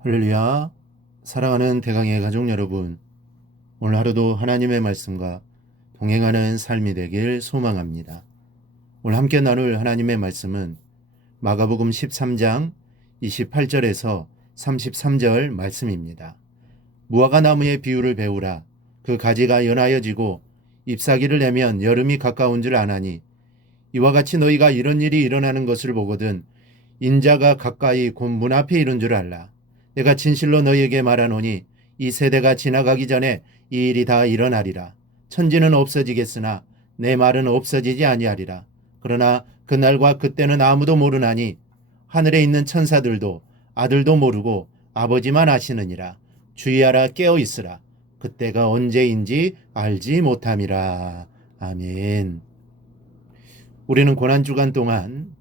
할렐루야. 사랑하는 대강의 가족 여러분, 오늘 하루도 하나님의 말씀과 동행하는 삶이 되길 소망합니다. 오늘 함께 나눌 하나님의 말씀은 마가복음 13장 28절에서 33절 말씀입니다. 무화과 나무의 비유를 배우라. 그 가지가 연하여지고 잎사귀를 내면 여름이 가까운 줄 아나니, 이와 같이 너희가 이런 일이 일어나는 것을 보거든 인자가 가까이 곧 문 앞에 이른 줄 알라. 내가 진실로 너희에게 말하노니 이 세대가 지나가기 전에 이 일이 다 일어나리라. 천지는 없어지겠으나 내 말은 없어지지 아니하리라. 그러나 그날과 그때는 아무도 모르나니 하늘에 있는 천사들도 아들도 모르고 아버지만 아시느니라. 주의하라, 깨어 있으라. 그때가 언제인지 알지 못함이라. 아멘. 우리는 고난주간 동안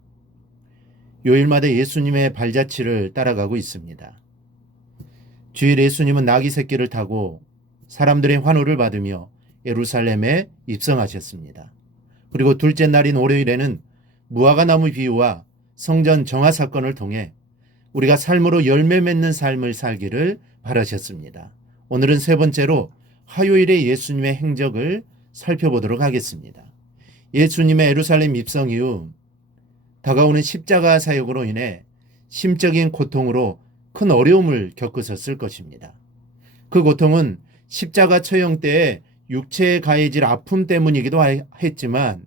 요일마다 예수님의 발자취를 따라가고 있습니다. 주일 예수님은 나귀 새끼를 타고 사람들의 환호를 받으며 예루살렘에 입성하셨습니다. 그리고 둘째 날인 월요일에는 무화과 나무 비유와 성전 정화 사건을 통해 우리가 삶으로 열매 맺는 삶을 살기를 바라셨습니다. 오늘은 세 번째로 화요일의 예수님의 행적을 살펴보도록 하겠습니다. 예수님의 예루살렘 입성 이후 다가오는 십자가 사역으로 인해 심적인 고통으로 큰 어려움을 겪으셨을 것입니다. 그 고통은 십자가 처형 때의 육체에 가해질 아픔 때문이기도 했지만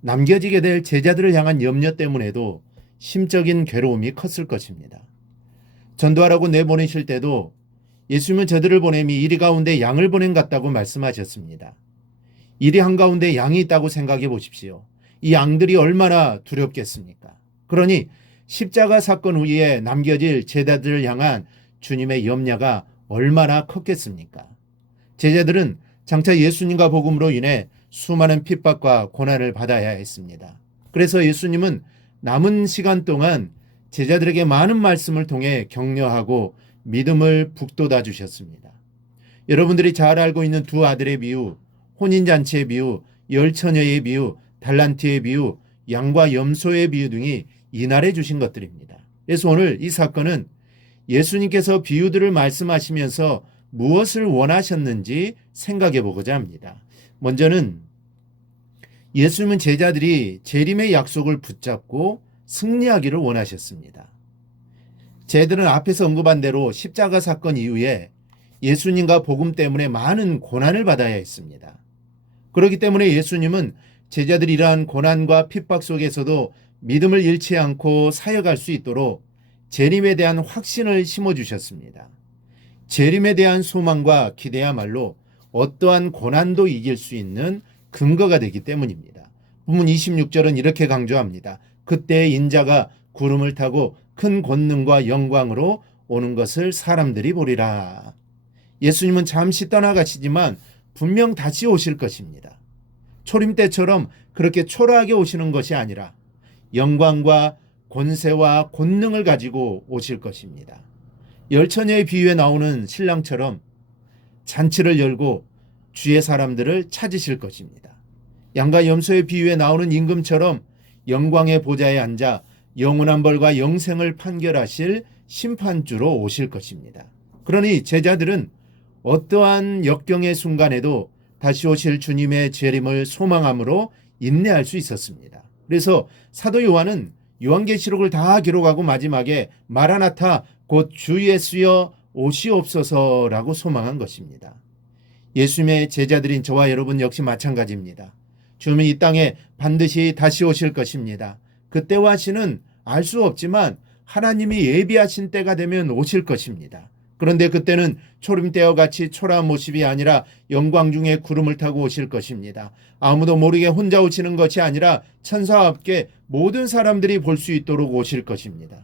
남겨지게 될 제자들을 향한 염려 때문에도 심적인 괴로움이 컸을 것입니다. 전도하라고 내보내실 때도 예수님은 저들을 보냄이 이리 가운데 양을 보낸 같다고 말씀하셨습니다. 이리 한가운데 양이 있다고 생각해 보십시오. 이 양들이 얼마나 두렵겠습니까? 그러니 십자가 사건 후에 남겨질 제자들을 향한 주님의 염려가 얼마나 컸겠습니까? 제자들은 장차 예수님과 복음으로 인해 수많은 핍박과 고난을 받아야 했습니다. 그래서 예수님은 남은 시간 동안 제자들에게 많은 말씀을 통해 격려하고 믿음을 북돋아 주셨습니다. 여러분들이 잘 알고 있는 두 아들의 비유, 혼인잔치의 비유, 열처녀의 비유, 달란트의 비유, 양과 염소의 비유 등이 이날에 주신 것들입니다. 그래서 오늘 이 사건은 예수님께서 비유들을 말씀하시면서 무엇을 원하셨는지 생각해 보고자 합니다. 먼저는 예수님은 제자들이 재림의 약속을 붙잡고 승리하기를 원하셨습니다. 제자들은 앞에서 언급한 대로 십자가 사건 이후에 예수님과 복음 때문에 많은 고난을 받아야 했습니다. 그렇기 때문에 예수님은 제자들이 이러한 고난과 핍박 속에서도 믿음을 잃지 않고 사역할 수 있도록 재림에 대한 확신을 심어주셨습니다. 재림에 대한 소망과 기대야말로 어떠한 고난도 이길 수 있는 근거가 되기 때문입니다. 본문 26절은 이렇게 강조합니다. 그때 인자가 구름을 타고 큰 권능과 영광으로 오는 것을 사람들이 보리라. 예수님은 잠시 떠나가시지만 분명 다시 오실 것입니다. 초림 때처럼 그렇게 초라하게 오시는 것이 아니라 영광과 권세와 권능을 가지고 오실 것입니다. 열처녀의 비유에 나오는 신랑처럼 잔치를 열고 주의 사람들을 찾으실 것입니다. 양과 염소의 비유에 나오는 임금처럼 영광의 보좌에 앉아 영원한 벌과 영생을 판결하실 심판주로 오실 것입니다. 그러니 제자들은 어떠한 역경의 순간에도 다시 오실 주님의 재림을 소망함으로 인내할 수 있었습니다. 그래서 사도 요한은 요한계시록을 다 기록하고 마지막에 마라나타 곧 주 예수여 오시옵소서라고 소망한 것입니다. 예수님의 제자들인 저와 여러분 역시 마찬가지입니다. 주님은 이 땅에 반드시 다시 오실 것입니다. 그때와 시는 알 수 없지만 하나님이 예비하신 때가 되면 오실 것입니다. 그런데 그때는 초림 때와 같이 초라한 모습이 아니라 영광 중에 구름을 타고 오실 것입니다. 아무도 모르게 혼자 오시는 것이 아니라 천사와 함께 모든 사람들이 볼 수 있도록 오실 것입니다.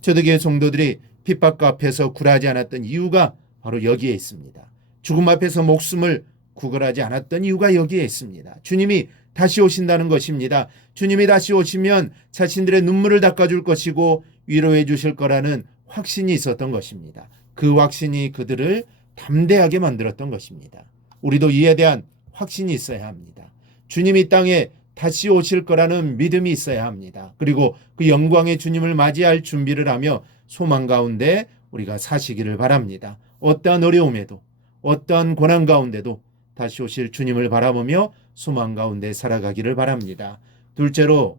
초대교회 성도들이 핍박과 앞에서 굴하지 않았던 이유가 바로 여기에 있습니다. 죽음 앞에서 목숨을 구걸하지 않았던 이유가 여기에 있습니다. 주님이 다시 오신다는 것입니다. 주님이 다시 오시면 자신들의 눈물을 닦아줄 것이고 위로해 주실 거라는 확신이 있었던 것입니다. 그 확신이 그들을 담대하게 만들었던 것입니다. 우리도 이에 대한 확신이 있어야 합니다. 주님이 이 땅에 다시 오실 거라는 믿음이 있어야 합니다. 그리고 그 영광의 주님을 맞이할 준비를 하며 소망 가운데 우리가 사시기를 바랍니다. 어떠한 어려움에도 어떠한 고난 가운데도 다시 오실 주님을 바라보며 소망 가운데 살아가기를 바랍니다. 둘째로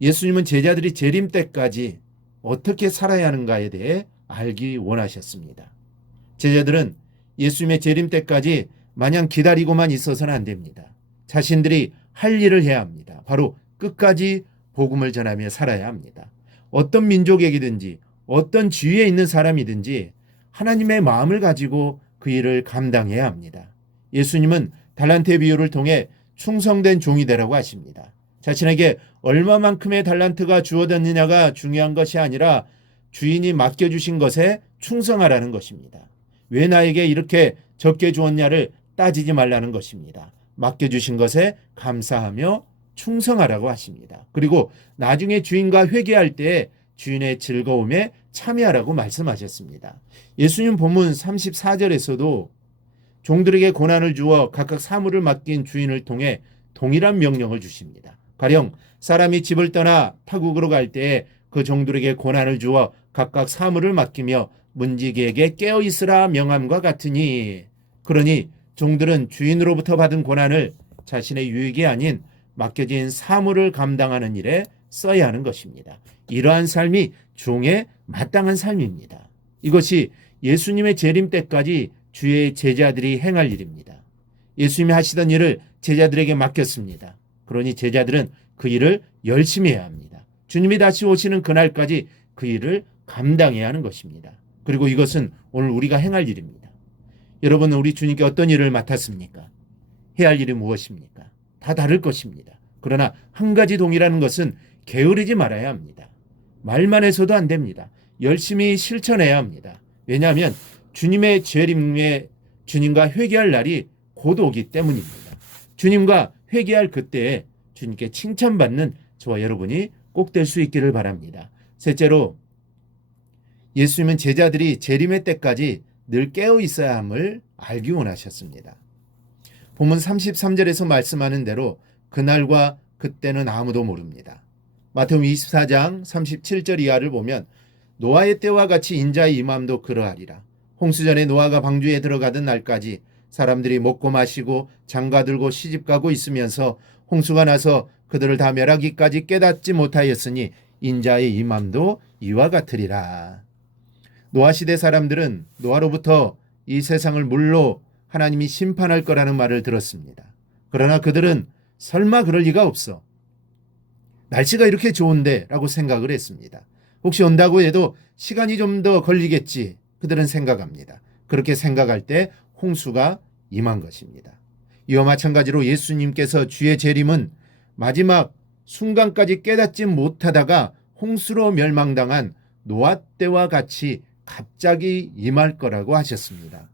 예수님은 제자들이 재림 때까지 어떻게 살아야 하는가에 대해 알기 원하셨습니다. 제자들은 예수님의 재림 때까지 마냥 기다리고만 있어서는 안 됩니다. 자신들이 할 일을 해야 합니다. 바로 끝까지 복음을 전하며 살아야 합니다. 어떤 민족에게든지 어떤 지위에 있는 사람이든지 하나님의 마음을 가지고 그 일을 감당해야 합니다. 예수님은 달란트의 비유를 통해 충성된 종이 되라고 하십니다. 자신에게 얼마만큼의 달란트가 주어졌느냐가 중요한 것이 아니라 주인이 맡겨주신 것에 충성하라는 것입니다. 왜 나에게 이렇게 적게 주었냐를 따지지 말라는 것입니다. 맡겨주신 것에 감사하며 충성하라고 하십니다. 그리고 나중에 주인과 회개할 때 주인의 즐거움에 참여하라고 말씀하셨습니다. 예수님 본문 34절에서도 종들에게 고난을 주어 각각 사물을 맡긴 주인을 통해 동일한 명령을 주십니다. 가령 사람이 집을 떠나 타국으로 갈 때에 그 종들에게 고난을 주어 각각 사물을 맡기며 문지기에게 깨어 있으라 명함과 같으니, 그러니 종들은 주인으로부터 받은 고난을 자신의 유익이 아닌 맡겨진 사물을 감당하는 일에 써야 하는 것입니다. 이러한 삶이 종의 마땅한 삶입니다. 이것이 예수님의 재림 때까지 주의 제자들이 행할 일입니다. 예수님이 하시던 일을 제자들에게 맡겼습니다. 그러니 제자들은 그 일을 열심히 해야 합니다. 주님이 다시 오시는 그날까지 그 일을 감당해야 하는 것입니다. 그리고 이것은 오늘 우리가 행할 일입니다. 여러분은 우리 주님께 어떤 일을 맡았습니까? 해야 할 일이 무엇입니까? 다 다를 것입니다. 그러나 한 가지 동일한 것은 게으르지 말아야 합니다. 말만 해서도 안 됩니다. 열심히 실천해야 합니다. 왜냐하면 주님의 재림에 주님과 회개할 날이 곧 오기 때문입니다. 주님과 회개할 그때에 주님께 칭찬받는 저와 여러분이 꼭 될 수 있기를 바랍니다. 셋째로, 예수님은 제자들이 재림의 때까지 늘 깨어 있어야 함을 알기 원하셨습니다. 본문 33절에서 말씀하는 대로 그날과 그때는 아무도 모릅니다. 마태복음 24장 37절 이하를 보면 노아의 때와 같이 인자의 임함도 그러하리라. 홍수전에 노아가 방주에 들어가던 날까지 사람들이 먹고 마시고 장가들고 시집가고 있으면서 홍수가 나서 그들을 다 멸하기까지 깨닫지 못하였으니 인자의 임함도 이와 같으리라. 노아 시대 사람들은 노아로부터 이 세상을 물로 하나님이 심판할 거라는 말을 들었습니다. 그러나 그들은 설마 그럴 리가 없어, 날씨가 이렇게 좋은데 라고 생각을 했습니다. 혹시 온다고 해도 시간이 좀 더 걸리겠지 그들은 생각합니다. 그렇게 생각할 때 홍수가 임한 것입니다. 이와 마찬가지로 예수님께서 주의 재림은 마지막 순간까지 깨닫지 못하다가 홍수로 멸망당한 노아 때와 같이 갑자기 임할 거라고 하셨습니다.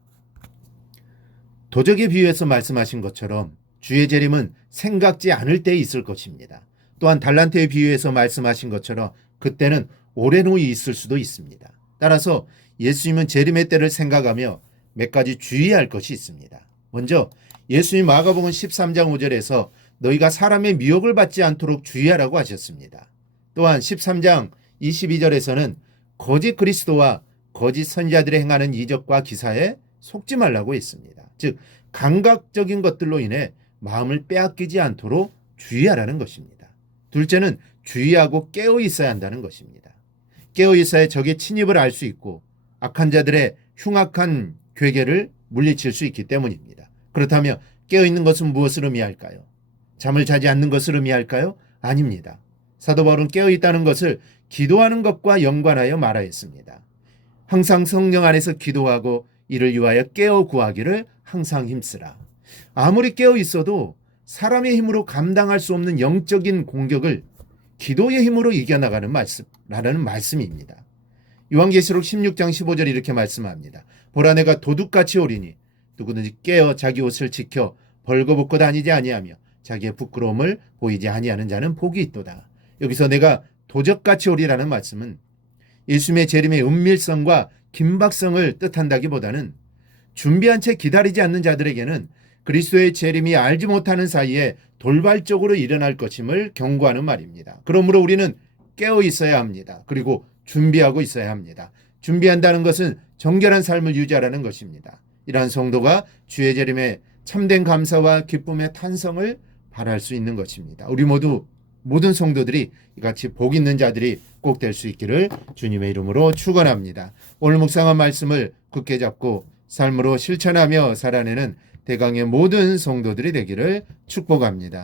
도적의 비유에서 말씀하신 것처럼 주의 재림은 생각지 않을 때에 있을 것입니다. 또한 달란트의 비유에서 말씀하신 것처럼 그때는 오랜 후에 있을 수도 있습니다. 따라서 예수님은 재림의 때를 생각하며 몇 가지 주의할 것이 있습니다. 먼저 예수님 마가복음 13장 5절에서 너희가 사람의 미혹을 받지 않도록 주의하라고 하셨습니다. 또한 13장 22절에서는 거짓 그리스도와 거짓 선지자들이 행하는 이적과 기사에 속지 말라고 했습니다. 즉 감각적인 것들로 인해 마음을 빼앗기지 않도록 주의하라는 것입니다. 둘째는 주의하고 깨어 있어야 한다는 것입니다. 깨어 있어야 적의 침입을 알 수 있고 악한 자들의 흉악한 괴계를 물리칠 수 있기 때문입니다. 그렇다면 깨어 있는 것은 무엇을 의미할까요? 잠을 자지 않는 것을 의미할까요? 아닙니다. 사도 바울은 깨어 있다는 것을 기도하는 것과 연관하여 말하였습니다. 항상 성령 안에서 기도하고 이를 위하여 깨어 구하기를 항상 힘쓰라. 아무리 깨어 있어도 사람의 힘으로 감당할 수 없는 영적인 공격을 기도의 힘으로 이겨나가는 라는 말씀입니다. 요한계시록 16장 15절 이렇게 말씀합니다. 보라 내가 도둑같이 오리니 누구든지 깨어 자기 옷을 지켜 벌거벗고 다니지 아니하며 자기의 부끄러움을 보이지 아니하는 자는 복이 있도다. 여기서 내가 도적같이 오리라는 말씀은 예수님의 재림의 은밀성과 긴박성을 뜻한다기보다는 준비한 채 기다리지 않는 자들에게는 그리스도의 재림이 알지 못하는 사이에 돌발적으로 일어날 것임을 경고하는 말입니다. 그러므로 우리는 깨어 있어야 합니다. 그리고 준비하고 있어야 합니다. 준비한다는 것은 정결한 삶을 유지하라는 것입니다. 이러한 성도가 주의 재림에 참된 감사와 기쁨의 탄성을 바랄 수 있는 것입니다. 우리 모두 모든 성도들이 이같이 복 있는 자들이 꼭 될 수 있기를 주님의 이름으로 축원합니다. 오늘 묵상한 말씀을 굳게 잡고 삶으로 실천하며 살아내는 대강의 모든 성도들이 되기를 축복합니다.